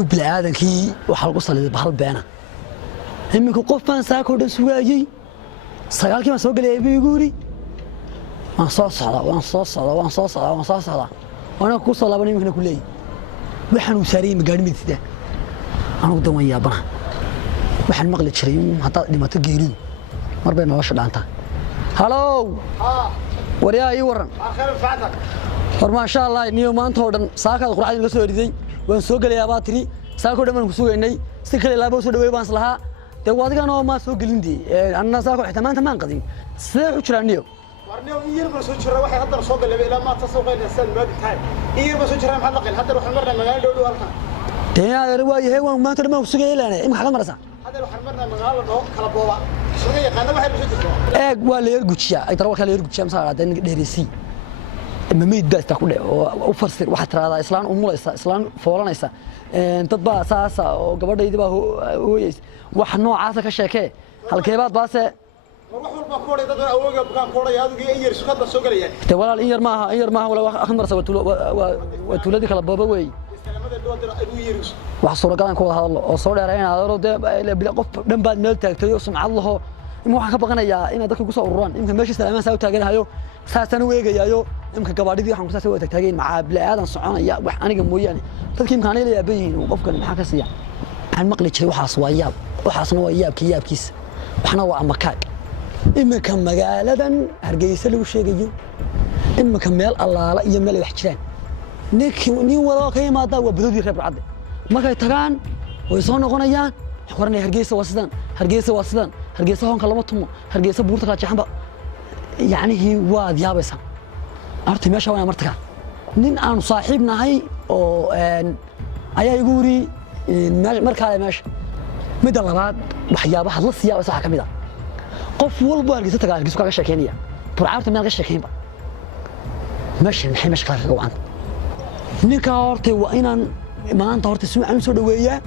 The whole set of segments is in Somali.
inuu bilaaadankii waxa lagu saliday bahal beena iminku qof baan saako dhan sugaayay sagaalkii ma soo galay iigu yiri waan soo socdaa وانا ku soo laabanay imikana ku leeyay waxaan u saaray magaari midida anu dawan yaabana waxaan maqli jiray hadda dhimato geeridu marba nolosha dhaanta halo wariyaa ii waran khayr faacad war ma sha Allah niyo maanta oo dhan saakada quraacda la soo eriday waan soo galay abaa tiri saako dhan ku sugaynay si kale laabo soo dhaweey baan islaha de wadigan oo ma soo galindii anna saako xitaa maanta maan qadin sidee u jiraan niyo warniyo iyar ma soo jira waxay hadda soo galay ilaa ma tasawqayna san ma bitaay iyar ma soo jira maxad laqin hadda waxaan marnaa magaalo dhow halkan teena yar waa yahay waan maanta dhan ku sugay ilaana in xaga marasa hadda waxaan marnaa magaalo dhow kala booba suuqa yaqaan waxay soo jirtaa eeg waa la yar gujiya ay darwalka la yar gujiya masaarada in dheerisi mameed baasta ku dhac oo u farsir waxa tiraada islaan u mulaysa islaan foolanaysa dad baa saasa oo gabadhaydi baa hooyay wax noocaas ka sheekay halkeebaad baase wax walba koodhay dad awooga bukaan koodhay adigu iyar suuqa soo galaya te walaal in yar maaha wala wax akhmar waa tuuladii kala booba way wax suuragal ku wada hadlo oo soo dheeraynaa de qof dhan baad meel taagtay oo sumcad laho in waxa ka baqanayaa in dadku ku soo ururaan in meesha salaamaan saa u taaganayo saasana weegayayo imka gabadhidii waxaan ku saasay wada taageen maca bilaadan soconaya wax aniga mooyaan dadkii imkaan ay leeyahay qofkan maxaa ka siiya aan maqli jiray waxaasna waa yaabkiisa waxna waa amakaag imika magaaladan Hargeysa lagu sheegayo imika meel allaala iyo meel wax jiraan nin wada ka yimaada waa badadii reeb racad markay tagaan way soo noqonayaan xoranay Hargeysa waa sidan Hargeysa hoonka lama tumo Hargeysa buurta kala jaxanba yaani waa yaabaysan arti meesha waa martaga nin aan saaxiib nahay oo ayaa igu wiri markaa meesha mid labaad waxyaabaha la siyaabo sax kamida qof walba Hargeysa tagaa Hargeysa ka sheekeynaya burcaabta meel ka sheekeynba meesha kala go'an ninka hortay waa inaan maanta horta si aan soo dhaweeyaa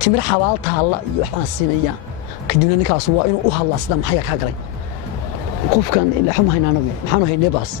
timir xawaal taala iyo waxaan siinaya kadibna ninkaas waa inuu u hadlaa sida maxay ka galay qofkan ilaa xuma haynaano maxaanu haynay baas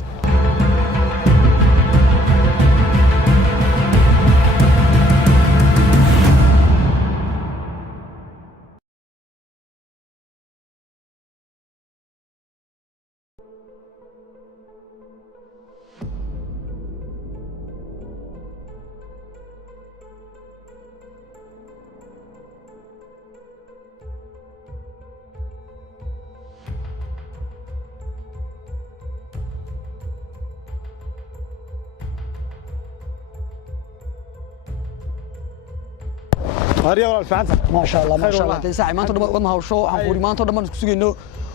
هاريا ولا الفعنت ما شاء الله تنسى ما انت ما هو شو حنقولي ما انت دمان isku sugeyno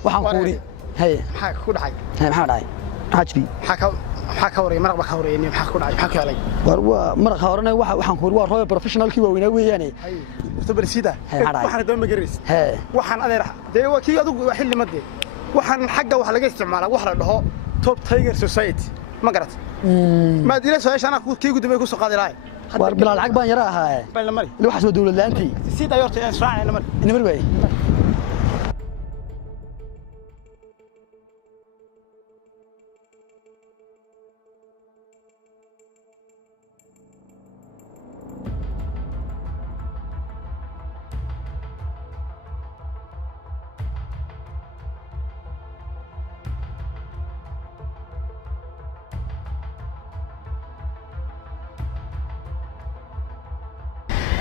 waxaan kuuri hay maxaa ku dhacay maxaa dhacay hajbi maxaa ka wareey maraq ka wareeyay maxaa ku dhacay maxaa ka helay waa maraq horanay waxaan kuuri waa rooy professionalkii waa weynaa weeyaane tabarsida waxaan doon magaris waxaan adeer waa kii adigu xilli madee waxaan xagga wax laga isticmaalaa wax la dhaho top tiger society ma garat ma diina soo yeeshana kii gudubay ku soo qaadi lahayd war bilal cag baan yara ahaa bal mari li waxa soo dawlad laantii sida yorta aan raacayna mari way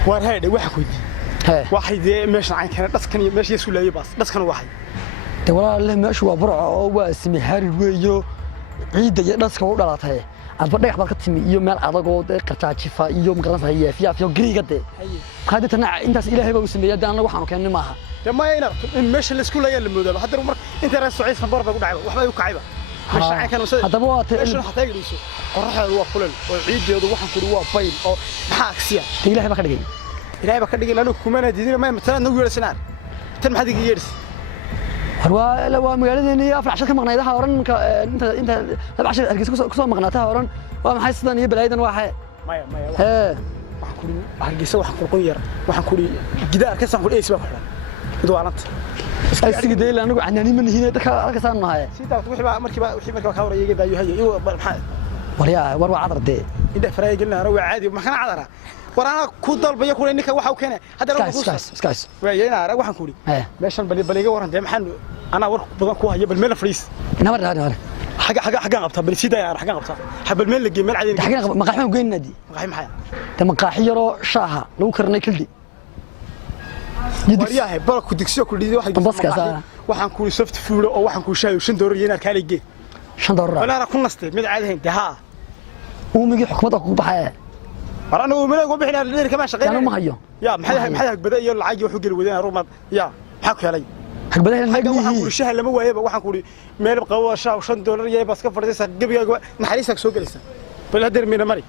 war hayde waxa ku yidhi waxay meesha aan keenay dadkan iyo meesha isku leeyay baas dadkan waxay de walaal meesha waa burco oo waa ismi harir weeyo ciida iyo dhaska u dhalatay adba dhagax baad ka timi iyo meel adag oo qartaajifa iyo magaranaysa yeefiyo gariga de qaadi tana intaas ilaahay baa u sameeyay daan waxaan keenay maaha de ma ina in meesha la isku leeyay la moodo hadda mar inta raas socay sanbar baa ku dhacay waxba ay u kacayba meesha aan keenay wasada hadaba waa meesha waxa taagayso qorraxda waa kulal oo ciideedu waxaan ku waa bayl oo maxaa aksiya ilaahay baa ka dhigay ilaahay baa ka dhigay lana kumana diidina ma matalan nagu yeersanaan tan maxad iga yeersi harwa waa magaaladeena afar cashar ka maqnaydaha oran inta laba cashar Hargeysa ku soo maqnaataha oran waa maxay sidan iyo balaayadan waxa maya waxaan ku Hargeysa waxaan qurqon yar waxaan ku gidaar ka san ku ees baa xidhan mid waalanta asiga deeyla anigu canaani ma nihiin dadka halka saan nahay sida wixii ka wareeyay daayo hayo maxaa war waa cadarde inta faraay gelina waa caadi ma kana cadara waraana ku dalbaya kuna ninka waxa uu keenay hadda lagu iskaas weeyna ara waxaan ku ri meeshan baliga waran maxaan ana war badan ku hayo bal meel fariis nabar حاجة قبطها بالسيدة يا حاجة قبطها حب الميل اللي مال عادي حاجة مقاحي ما قلنا دي مقاحي محيا تمقاحي يرو شاها لو كرني كل دي ورياه بالك ودكسيو كل دي واحد بس كذا waxaan ku soft food oo waxaan ku shaayo 5 doolar yeena kale geey 5 doolar wala ra ku nastay mid caadi hayn taha ومجي حكومتك ku baxay warana uu meel ugu bixinaa leer kama shaqeynaa ma hayo ya maxay bada iyo lacag wuxuu gal wadaan ruumad ya maxaa ku helay حقبلها waxaan ku shaha lama waayaba waxaan ku meel qabo shaaw 5 doolar yeey bas ka fadhiisa gabigaaga naxariisak soo galaysa bal hadir meena mari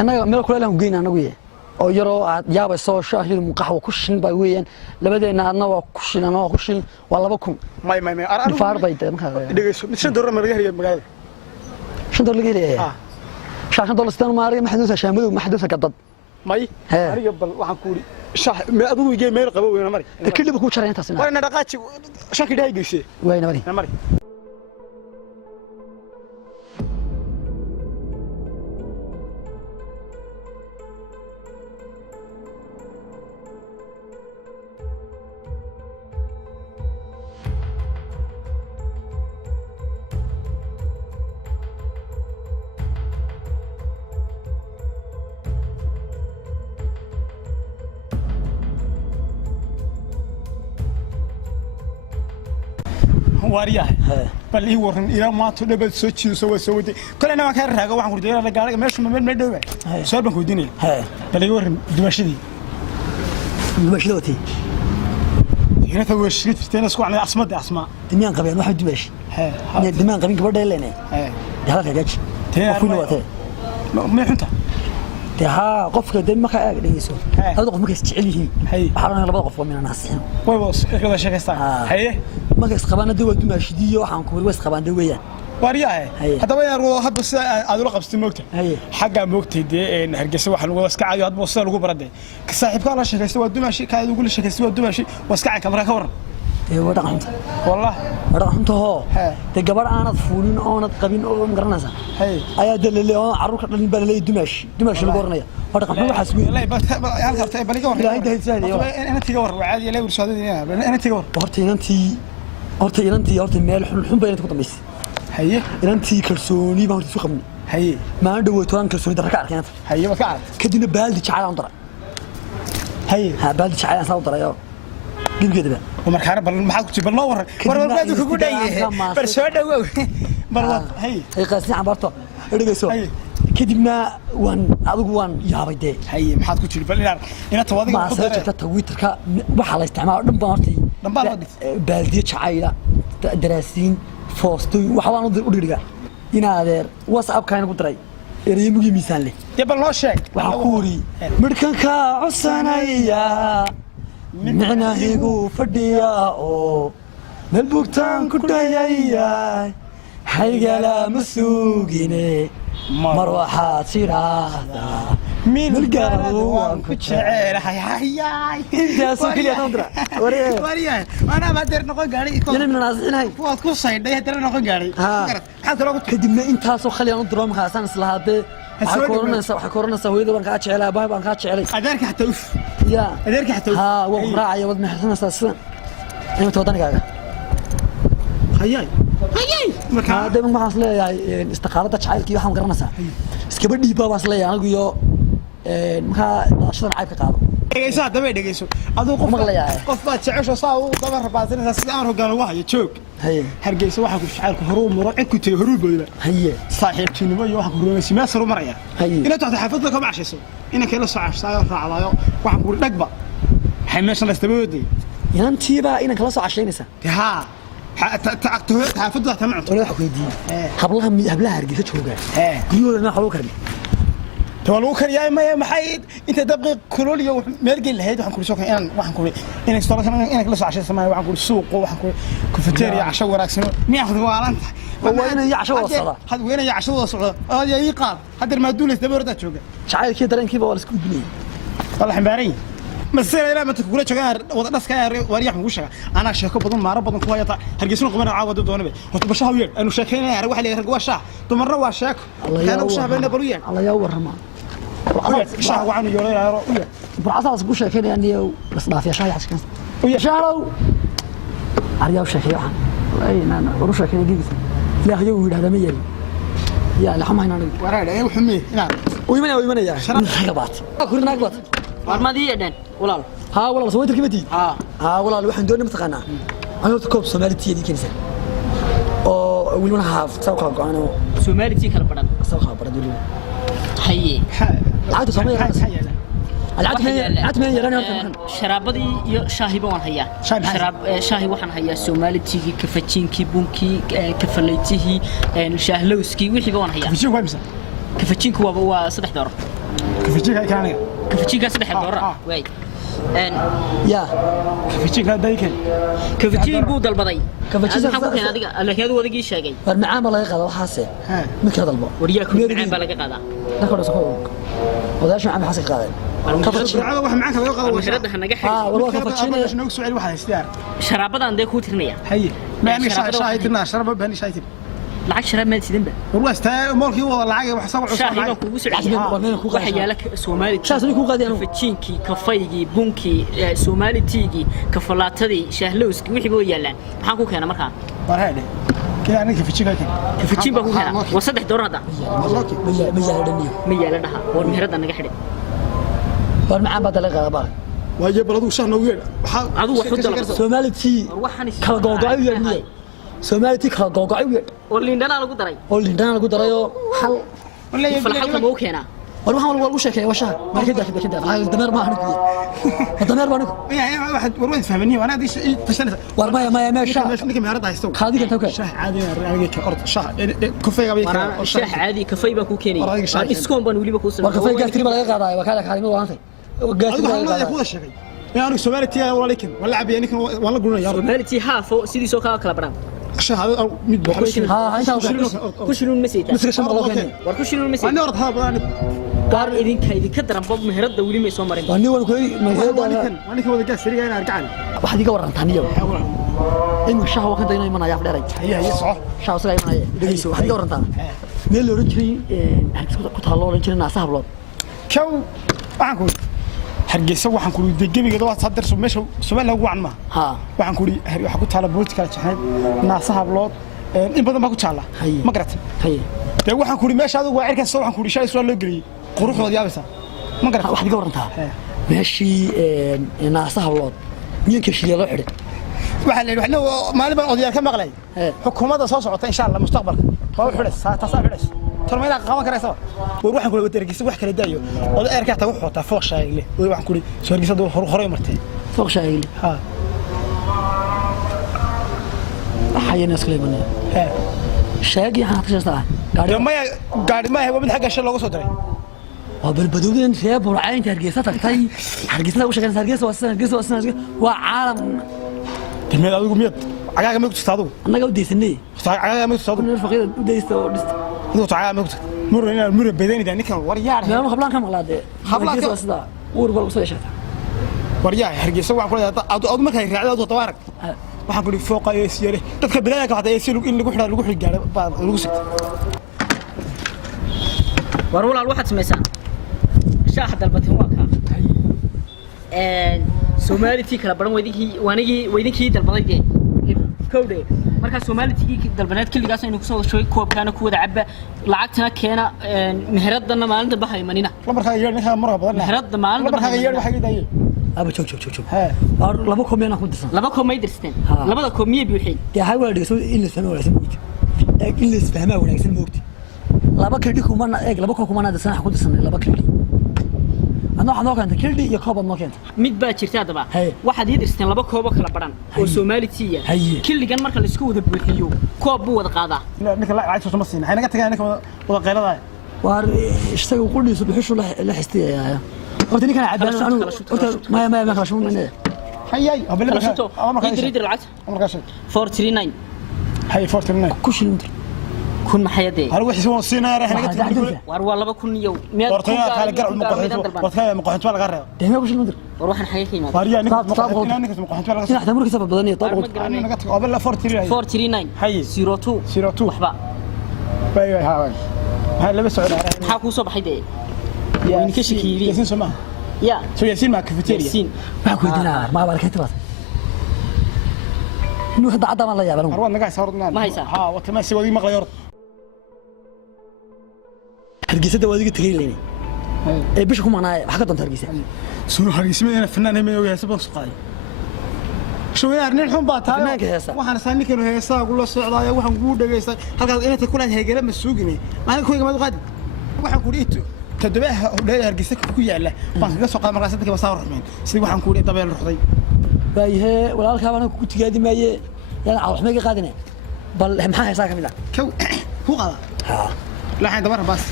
anaga meel kula laan geeyna anagu yee oo yaro aad yaabay soo shaahid muqaxwa ku shin bay weeyaan labadeena adna waa ku shin ana waa ku shin waa 2,000 may araan faar bay markaa dhigayso 5 doolar ma laga heliyo magaalada 5 doolar laga heliyo شاحن دولار ستان ماري ما حدوث شامل ما حدوث قدد ماي اريق بل waxaan ku ri shaah ma adu igee meel qabo weena mari kaliba ku jareen taasina waana dhaqaaji shaki dhaay geysay wayna mari وارياه بل هي ورن إلى ما تدبل سوتشي سوى كل أنا ما كان رجع واحد كردي أنا قال ماشي ما دوبه سؤال بنقول ديني بل هي ورن دمشقي دمشقي هنا تو شريت في تنس كو على أسماء دميان قبيل واحد دمشق دميان قبيل كبر دلنا ده هذا جاج كل وقت ما حنته ها قفك دم ما كان يسوى هذا قف ما كيستعليه حرنا لبض قف من الناس ويبص كذا شكستان هي ما كيس قبنا دوا دمشقية وحن كور ويس قبنا دويا وارياه هذا وين روح هذا بس أدور قبست موقته حاجة موقته دي نرجس واحد واسكع عاد بوصل لجو برده كصاحب قال شكستوا دمشق كان يقول شكستوا دمشق واسكع كاميرا كور ورقمت والله ورقمت هو تجبر أنا فولين أنا قبين أو مقرنزة أيا دليل عروق دليل بالله دمشق القرنية ورقمت حسبي لا بس يعني هرتي بالي قور لا هيدا ثاني أنا تجور وعادي لا ورشادي أنا تجور هرتي أنتي مال حلم بينك وطميس هي أنتي كرسوني ما هرتي سوق مني هي ما عنده وتران كرسوني دركار كانت هي ما كعب كدينا بالدي شعال عندنا هي ها بالدي شعال عندنا يا قل كده ومركان بل ما حد بل نور وربادو كوغو دايه بل سو دغو بل هي قاسني عبرته ادغيسو كدبنا وان ادغ وان يابيده هي ما حد كجير بل ina tawadiga ku darta twitterka waxa la isticmaalo dhanbaartii baldiye jacayla daraasiin foosto waxa waan u dhigriga ina adeer whatsapp ka inagu diray ereymugi miisaan leh bal noo sheeg waxa ku wari midkanka cussanaya معنا هيجو فديا أو نلبوكتان كدايا حيجلا مسوقيني مروحة سيرادا من القلوان كتشعر هاي يا سوكي يا تندرا وريه أنا ما أدري نقول قاري يلا من الناس هاي وقت كل صيد ده ترى نقول قاري حتى لو كدمنا أنت هاسو خلي ندرا مخاسن سلهاته حكورنا سويدا بان كاتش على باي بان كاتش علي أدرك حتى وف يا أدرك حتى وف ها ومراعي ود محسن أساسا أنا توضني كذا هياي مكان هذا من محصل يعني استقالة تشعل كي وحنا قرنا سا سكبر ديبا وصل يعني أنا قيو مكان أشتغل عيب كقالو دقيسو هذا دقيسو هذا قف بات شعش وصاو ضمر باتنا سلام رجال واحد تشوك هي هرجيس واحد شعالك هروب مرة كنت هروب ولا هي صاحب تنمي واحد هروب ما سر مريا هي إن تعطي حفظ لك ما عشيسو إن كلا صعش صاير على واحد يقول نقبة حماش الله استبودي ينتي بقى إن كلا صعش لينسا ها حافظ له تمعت ولا حكيدي قبلها هرجيس تشوكه قيود أنا حلو كرني تولو كريا ما حيد أنت دقيق كلولي ومرجع الهيد وحنقول سوق وحن كل إنك صار إنك لسه عشان سماه وحنقول سوق وحنقول كافيتيريا عشان وراك سنو مين ياخذ وارنت وين يعشوا وصلا هذا وين يعشوا وصلا هذا يقال هذا ما دولس دبر ده شوقه شعير كده درين كيف ولا سكوت بني والله حماري مسألة لا ما تقول شجار وضع كار وريح مقولشة أنا شاكو بدون معرب بدون كوايا هرجسون قمنا عاود دونه به وتبشها وير إنه شاكين يا روح لي هرجوا شاك تمر روح شاك كانوا شاك بين برويان الله يور رمان شاه وعن يورينا برعصاص بو شيكين اني بس ضاف يا شاي عشان ويا شالو اريا وشيكي waxan ay nana waru sheekay gidigis ilaahay uu yiraahdo ma yari يا لحم هنا ورانا ايه وحميه هنا ويمنا يا حقبات كورنا حقبات warmadii yadhan walaal ها والله سويت كلمتي ها والله waxaan doonay mataqaana أنا كوب سوماليتي دي كنيسة أو ويلونا هاف سوق أنا Soomaalitii kala badan سوق برد ويلونا haye العادة سومالي العادة من يرانا sharaabadii iyo shaahiba waan hayaa shaahi waxaan hayaa Soomaalitii kafajiinkii bunkii kafalaytihii shaahlowskii wixiiba waan hayaa كفيشين كويس kafajiinku waa 3 dooro كفيشين هاي كان kafajiinka 3 dooro way يا كفيشين هذا دايكن kafajiin buu dalbaday كفاجين maxaa ku keenay adiga laakiin wadagii sheegay والمعام الله يقضى وحاسة ما كذا البا wariyaa ku macaan baa laga qaadaa ناخذ سكوك وذاش معام حاسة قاعد كفيشين هذا واحد معك هذا قضى meherada hanaga xidhay والله كفاجين شنو سؤال واحد استيار sharaabadan day ku tirnaya هي ما يعني شاي تنا شرب بهني شاي lacag sharaab ma sidinba والله استا مولكي والله لعاقه wax soo shaahiga kugu socday waxa yaala Soomaali شاس اللي كوقا ديانو kafajiinkii kafaygii bunkii Soomaalitiigi kafalaatadii shaahlowskii wixii boo yaalaan maxaan ku keenay markaa ورهاده كده انا كفيشين كان kafajiin baa ku keenay waa 3 dooro hada ما يهدني ma yaala dhaha war meherada naga xidhay والمعام بدل يقضى بقى واجي بلدو شهر نوغير adu wax u dalbado سوماليتي كلا قوقعي ويا سوماليتي كلا قوقعي ويا oo liindana lagu daray oo lindana lagu darayo hal ولا falxalka ma u keenaa والله والله وش شيء وش ما كده كده الدمار ما هنك الدمار ما هنك يعني واحد وين فهمني وانا دي فشلت والله ما شاء مش نيجي مهرد هيستو هذيك انت وكيل شاه عادي انا قرط شاه كفايه قبل waraan shaah caadi kafay baa ku keenay aan iskoon baan waliba ku marka fay gaastiri baa laga qaaday wakaalada kaalimo waantay gaastiri baa laga هذا هو الشيء يعني سومالتي ولا لكن ولا عبي انك ولا قلنا يا رب Soomaalitii haafo sidii soo kala baran شاه هذا مid ها انت ku shiluun ma siita مسك شمال الله كان war ku shiluun ma siita انا ورد هذا بدان qaar idinka daran bob meherada wali ma soo marin واني ولا كوي ما وانا كان ودا قاس سريع انا ارجع واحد يقول رنتانيو إنه شهوة كنت هنا يمنا يافل رأي هي صح شهوة سرعة يمنا يدريس واحد يقول رنتان مين اللي رجلي كنت هالله رجلي ناس هبلط كو waxaan ku hargeysa waxaan ku deegabiga waa sadar meesha Soomaaliya ugu waan ma ها waxaan ku waxa ku taala booliska jaxayd naasaha hablood in badan ma ku taala ma garat هي de waxaan ku meesha adigu waa cirkan soo waxaan ku shay soo loo galiyay quruxdooda yaabisa ma garat واحد يقول رنتان ماشي ناس هبلط مين كشيء الله حرق waxa la yiraahdo maalin baan odayaal ka maqlay xukuumadda soo socota insha Allah mustaqbalka waa xidhis taasoo xidhis tormayna qaban karaysa war waxaan kula wadargisa wax kala daayo oday eerka tagu xota fooq shaayile waxaan kuli soo hargeysa hore martay فوق شايل ha حي الناس كليبنا ha شاقي حنا تشستا gaari ma hawo mid xagga shil looga soo diray وبالبدوين في برعين ترجيسة تكتي حرجيسة وش كان ترجيسة وسنا وعالم timeed adigu miyad cagaaga ma ku jirtaa adigu أنا قاعد ديسني cagaaga ma ku jirtaa أنا الفقير ديست adigu cagaaga ma ku jirtaa mur ina mur badeynida ninkan war yaar لا ما خبلان كم غلاد خبلان كم؟ وسنا ورقول وصل شتا war yaar hargeysa waxaan kula adu markay raacdo adu tawaarag waxaan kuli fooqa ay siyaare dadka bilaadka waxa ay in lagu xidhaa lagu xilgaaro baa lagu sigtay war walaal waxaad sameysaan shaah dalbatin waa ka Soomaalitii kala baran weydinkii dalbaday kowde marka Soomaalitii dalbaneed kiligaas inuu kusoo shoy koobkaana ku wada cabba lacagtana keena meheradana maalinta baxay manina marka yeer ninka mar badan meherada maalinta marka yeer waxa ay daayay أبى شوف ها لما كم ينا كنت سن laba koob may dirsteen Ha. labada koob miyay buuxeen دي هاي ولا ديسو إن السنة ولا سنة موت إن الفهمة ولا سنة موت لما كردي كمان لما كم أنا دسنا كنت سنة لما كردي أنا حنا كنت كردي يقابل ما كنت mid baa jirta adaba Hey. waxaad ii dirsteen laba koob oo kala baran oo Hey. Soomaalitii Hey. kiligan marka la isku wada buuxiyo koob buu wada qaadaa ninka la cayso ma siin hayna ka tagay ninka wada qeylada وار اشتغل كل يوم بيحشوا لا حستي يا قلت لي كان عبان أنا قلت ما خلصوا مني hayay abel kala shuto idriid lacag marka shay 439 hay 49 كوش المدر kun maxayade hal wixii soo siinaa hayna ka tagay war waa 2,000 iyo miyaad hortaya kala garab maqaxintu laga reebo ده ما كوش المدر war waxaan xagee ka imaad fariya ninka maqaxintu laga كنا احتمال كسب بدني طبعا naga tago abel 49 439 Hey. 02 02 waxba bay hay laba socod maxaa ku soo baxay de وين كشكيلي ياسين سماه يا سو ياسين مع كافيتيريا ياسين ما كويدنا ما بالك انت بس انه هذا عدم الله يعلم مروان نقاع صورنا ما هيسا. ها وكمان سوي مغلى يرد hargeysa waadiga tagay leeni ee bisha ku macnaa waxa ka doonta hargeysa soo hargeysa fanaan ma ogahay sabab suqay شو يا رنين حن باتاي waxaan saani karo heesaa ugu la socdaayo waxaan ku dhageystay halkaas inta kula heegala ma suugine maalin ku igama qadi waxaan ku dhiito tadbaha oo dheer hargeysa ku yaala baan kaga soo qaad markaas dadka ba soo raxmeen sidii waxaan ku dhiitay dabeel ruxday baayahe walaalka baan ku tigaadi maaye yana wax ma qaadine bal maxaa heesaa kamida ku qada ha la xan dabar bas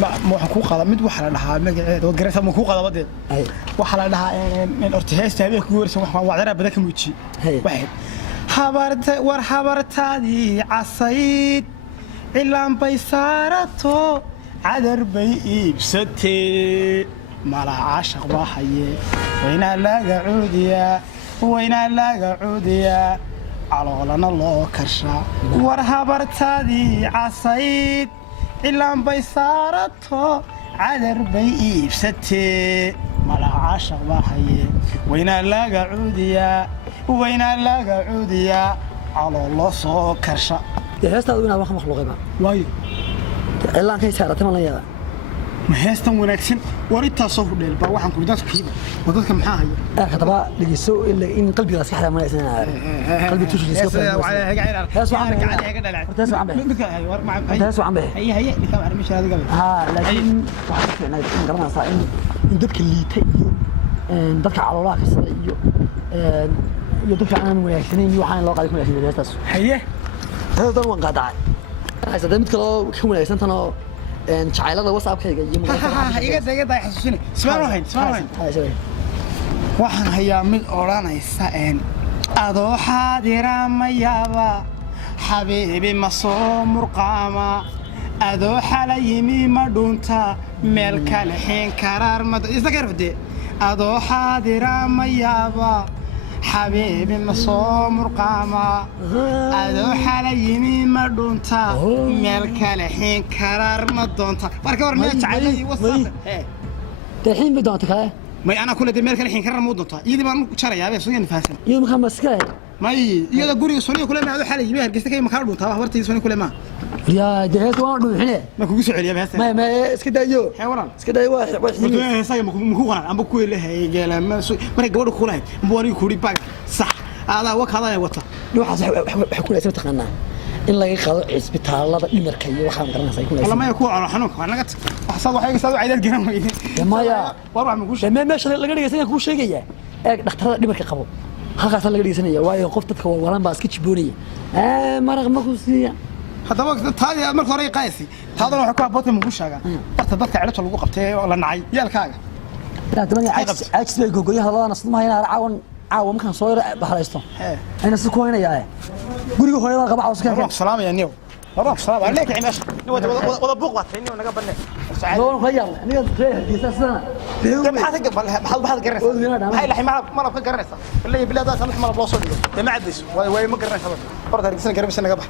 ما waxaan ku qada mid waxa la dhahaa magaceeda oo gareesa ma ku qada badeed waxa la dhahaa in ortahaysta habeen ku warsan wax wacdara badan ka muuji waxay habartaadii casayd ilaan bay saarato cadar bay iibsatee mala caashaq bahaye wayna laga cuudiya caloolana loo karsha war habartaadii casayd ilaan bay saarato cadar bay iibsatee mala caashaq bahaye wayna laga cuudiya caloolo soo karsha heestaadu inaad wax makhluuqayba waayo ilaan kay saarata ma la yaaba ma heestan wanaagsan war intaa soo hudheel baa waxaan ku dadka kiiba wadadka maxaa hayo hadaba dhigiso in qalbiga iska xadaa ma aysan qalbi tushi iska fahmo hees waxaan هي اللي كان مش هذا قبل laakiin waxa fiicnaa in garanaysaa in dadka liita iyo dadka caloolaha ka sida iyo dadka aan wanaagsaneyn iyo waxaan loo qaaday kuma yahay heestaas haye heestan waan qaadacay haysa mid kale oo ka wanaagsan tan oo jacaylada whatsapp-kayga iyo iga xasuusini ismaan waxaan hayaa mid oranaysa adoo xaadira ma yaaba حبيبي ما صوم رقامة أدو حلا يمي ما دونتا ملك الحين قرار ما يستكر بدي أدو حاضرة ما يابا حبيبي ما صوم رقامة أدو حلا يمي ما دونتا ملك الحين قرار ما دونتا بركور نيت علي وصل الحين بدونتك هاي ما أنا كل دي ملك الحين قرار ما دونتا يدي ما شرع يا بس وين فاسن يوم خمس كاي ما يلا قولي سوني كل ما هذا حالي يبيه هرجستك أي مكان دونتا هورتي سوني كل ما يا جهاز واحد وحنا ما كوجس عليا بس ما اسكت ايو حيوان اسكت ايو واحد مدوين هساي مكو قران ام بكو له جيل ما مري غبر كولاhay مبوري كوري باك صح هذا وك هذا وتا waxaas wax ku leeyahay taqaanaa in laga qado isbitaalada dhimarka iyo waxaan garanaysaa ku leeyahay والله ما يكون على حنوك انا قلت احسن waxay ka soo caydad garan weeyeen maya war wax ma ku sheegay meesha laga dhigaysan ku sheegaya ee dhakhtarada dhimarka qabo halkaas laga dhigaysanaya waayo qof dadka walwalan baa iska jiboonaya maraq ma ku siiya hadda waqti taadi marka hore qaasi taadana waxa ku habootay ma ku sheegaa barta dadka cilada lagu qabtay la nacay yaalkaaga dadana caajis bay gogoyaha labadana sidma hayna caawa markaan soo yar baxlaysto ayna si ku haynayaa guriga hooyada qaba cawska ka salaam ya niyo روح صلاه عليك يا ماشي ولا بوق واتني وانا قبل لو خيال aniga reerkiisa sana maxaa ka qabal maxaa garaysa hay laxi malab ka garaysa ilaa bilaadaas laxi malab loo soo dhigo ma cadayso way ma garaysa barta hargeysa garaysa naga bax